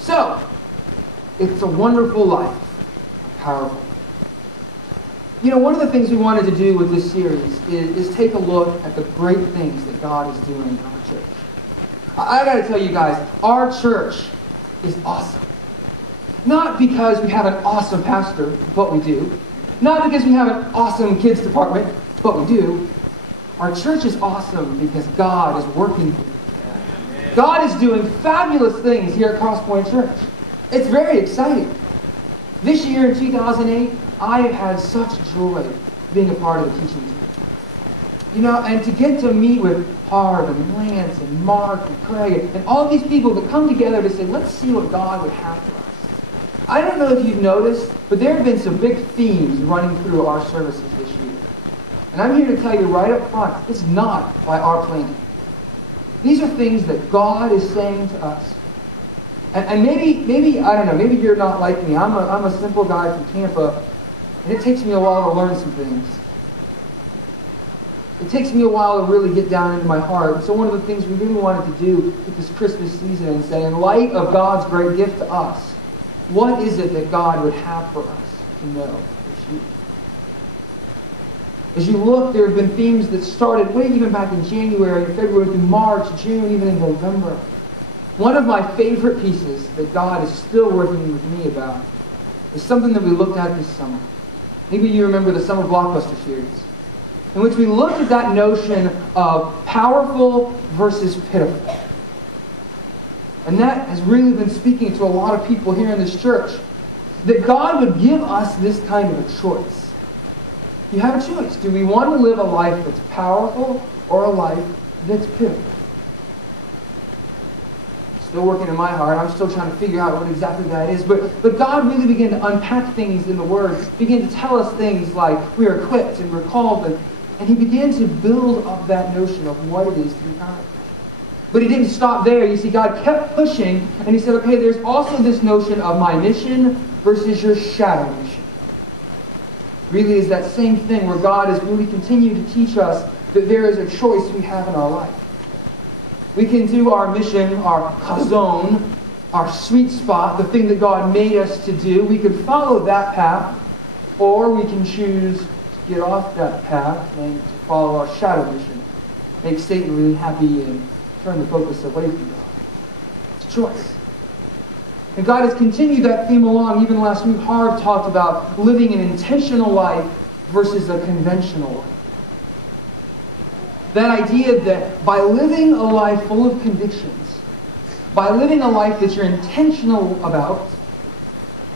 So, it's a wonderful life. Powerful. You know, one of the things we wanted to do with this series is take a look at the great things that God is doing in our church. I got to tell you guys, our church is awesome. Not because we have an awesome pastor, but we do. Not because we have an awesome kids department, but we do. Our church is awesome because God is working here. God is doing fabulous things here at Crosspoint Church. It's very exciting. This year in 2008, I have had such joy being a part of the teaching team. You know, and to get to meet with Harv and Lance and Mark and Craig and all these people that come together to say, let's see what God would have for us. I don't know if you've noticed, but there have been some big themes running through our services this year. And I'm here to tell you right up front, it's not by our planning. These are things that God is saying to us. And maybe I don't know, maybe you're not like me. I'm a simple guy from Tampa, and it takes me a while to learn some things. It takes me a while to really get down into my heart. So one of the things we really wanted to do with this Christmas season and say, in light of God's great gift to us, what is it that God would have for us to know this year? As you look, there have been themes that started way even back in January, February through March, June, even in November. One of my favorite pieces that God is still working with me about is something that we looked at this summer. Maybe you remember the Summer Blockbuster series, in which we looked at that notion of powerful versus pitiful. And that has really been speaking to a lot of people here in this church, that God would give us this kind of a choice. You have a choice. Do we want to live a life that's powerful or a life that's pitiful? Still working in my heart. I'm still trying to figure out what exactly that is. But God really began to unpack things in the Word. Began to tell us things like we are equipped and we're called. And He began to build up that notion of what it is to be powerful. But He didn't stop there. You see, God kept pushing. And He said, okay, there's also this notion of my mission versus your shadow mission. Really is that same thing where God is really continuing to teach us that there is a choice we have in our life. We can do our mission, our chazon, our sweet spot, the thing that God made us to do. We can follow that path, or we can choose to get off that path and to follow our shadow mission. Make Satan really happy and turn the focus away from God. It's a choice. And God has continued that theme along. Even last week, Harv talked about living an intentional life versus a conventional life. That idea that by living a life full of convictions, by living a life that you're intentional about,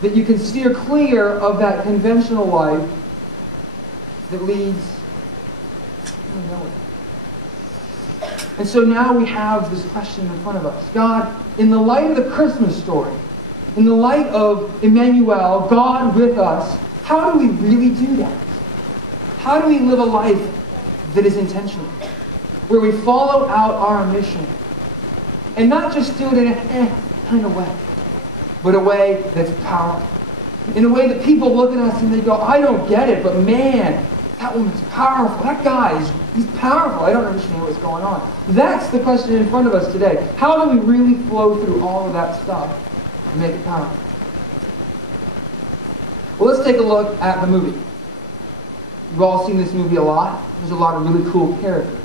that you can steer clear of that conventional life that leads nowhere. And so now we have this question in front of us. God, in the light of the Christmas story, in the light of Emmanuel, God with us, how do we really do that? How do we live a life that is intentional, where we follow out our mission, and not just do it in a kind of way, but a way that's powerful, in a way that people look at us and they go, I don't get it, but man, that woman's powerful. That guy, he's powerful. I don't understand what's going on. That's the question in front of us today. How do we really flow through all of that stuff and make it powerful? Well, let's take a look at the movie. You've all seen this movie a lot. There's a lot of really cool characters.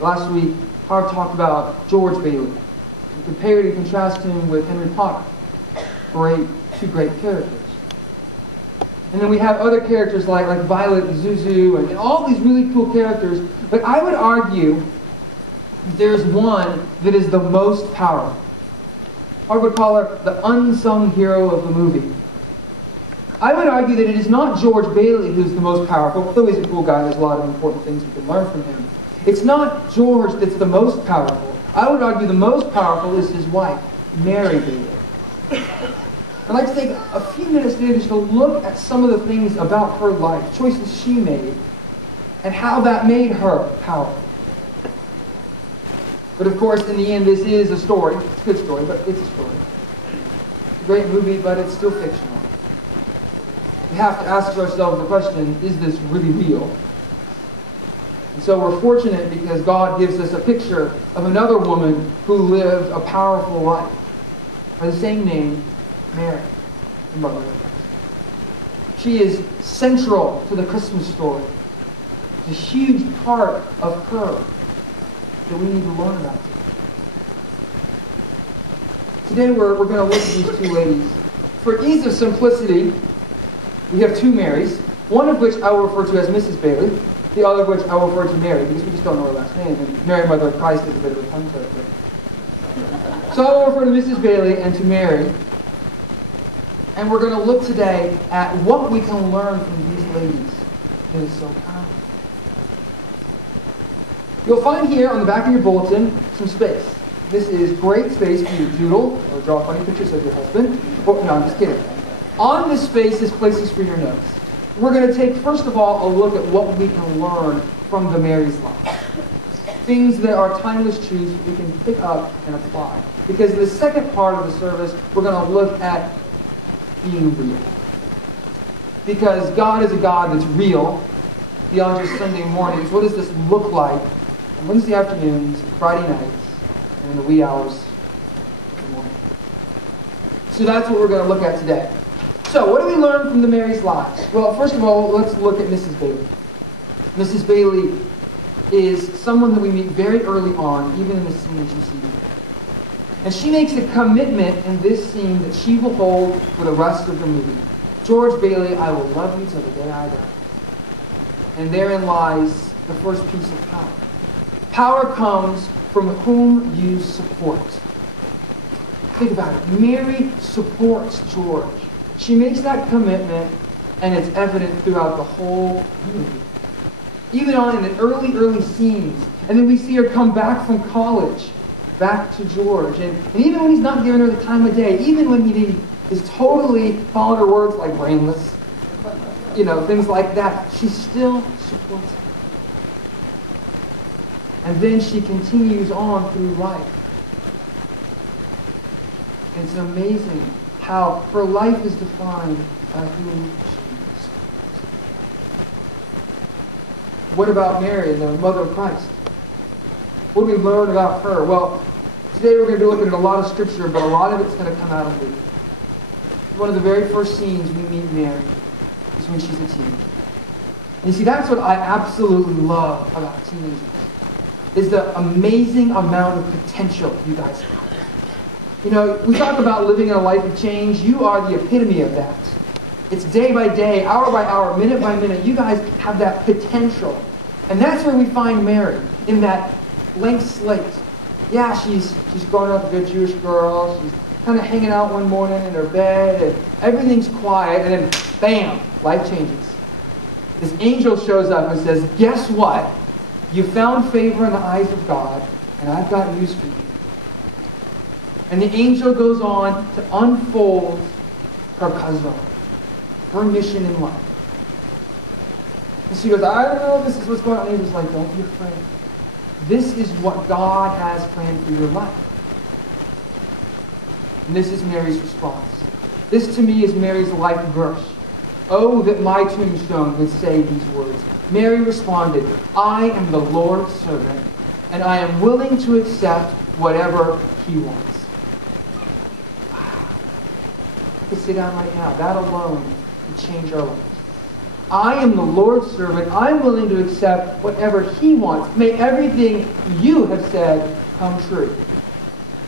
Last week, Harv talked about George Bailey. He compared and contrasted him with Henry Potter. Two great characters. And then we have other characters like Violet and Zuzu and all these really cool characters. But I would argue there's one that is the most powerful. I would call her the unsung hero of the movie. I would argue that it is not George Bailey who's the most powerful, though he's a cool guy, there's a lot of important things we can learn from him. It's not George that's the most powerful. I would argue the most powerful is his wife, Mary Bailey. I'd like to take a few minutes today just to look at some of the things about her life, choices she made, and how that made her powerful. But of course, in the end, this is a story. It's a good story, but it's a story. It's a great movie, but it's still fictional. We have to ask ourselves the question, is this really real? And so we're fortunate because God gives us a picture of another woman who lived a powerful life. by the same name, Mary, the mother of Christ. She is central to the Christmas story. It's a huge part of her that we need to learn about today. Today we're going to look at these two ladies. For ease of simplicity, we have two Marys, one of which I will refer to as Mrs. Bailey, the other of which I will refer to Mary, because we just don't know her last name, and Mary, Mother of Christ, is a bit of a tongue twister. So I will refer to Mrs. Bailey and to Mary, and we're going to look today at what we can learn from these ladies that is so powerful. You'll find here on the back of your bulletin some space. This is great space for you to doodle or draw funny pictures of your husband. Oh, no, I'm just kidding. On this space is places for your notes. We're going to take, first of all, a look at what we can learn from the Mary's life. Things that are timeless truths we can pick up and apply. Because in the second part of the service, we're going to look at being real. Because God is a God that's real. Beyond just Sunday mornings, what does this look like on Wednesday afternoons, Friday nights, and in the wee hours of the morning? So that's what we're going to look at today. So, what do we learn from the Mary's lives? Well, first of all, let's look at Mrs. Bailey. Mrs. Bailey is someone that we meet very early on, even in the scene that you see here. And she makes a commitment in this scene that she will hold for the rest of the movie. George Bailey, I will love you till the day I die. And therein lies the first piece of power. Power comes from whom you support. Think about it. Mary supports George. She makes that commitment, and it's evident throughout the whole movie. Even on in the early scenes. And then we see her come back from college, back to George. And even when he's not giving her the time of day, even when he is totally following her words like brainless, things like that, she still supports him. And then she continues on through life. It's amazing how her life is defined by who she is. What about Mary, the mother of Christ? What do we learn about her? Well, today we're going to be looking at a lot of scripture, but a lot of it's going to come out of Luke. One of the very first scenes we meet Mary is when she's a teen. And you see, that's what I absolutely love about teenagers, is the amazing amount of potential you guys have. We talk about living in a life of change. You are the epitome of that. It's day by day, hour by hour, minute by minute. You guys have that potential. And that's where we find Mary, in that blank slate. Yeah, she's growing up a good Jewish girl. She's kind of hanging out one morning in her bed, and everything's quiet, and then, bam, life changes. This angel shows up and says, guess what? You found favor in the eyes of God, and I've got news for you. And the angel goes on to unfold her chazon, her mission in life. And she goes, I don't know if this is what's going on. And angel's like, don't be afraid. This is what God has planned for your life. And this is Mary's response. This to me is Mary's life verse. Oh, that my tombstone would say these words. Mary responded, I am the Lord's servant, and I am willing to accept whatever He wants. I could sit down right now. That alone would change our lives. I am the Lord's servant. I'm willing to accept whatever He wants. May everything you have said come true.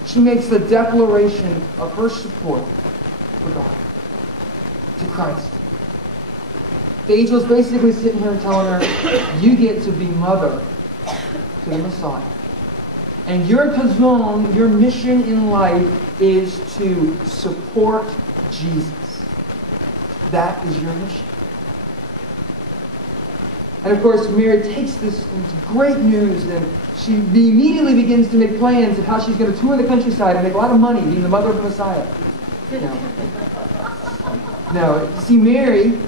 She makes the declaration of her support for God, to Christ. The angel's basically sitting here and telling her, you get to be mother to the Messiah. And your chazon, your mission in life, is to support Jesus. That is your mission. And of course, Mary takes this great news, and she immediately begins to make plans of how she's going to tour the countryside and make a lot of money being the mother of the Messiah. No, you see, Mary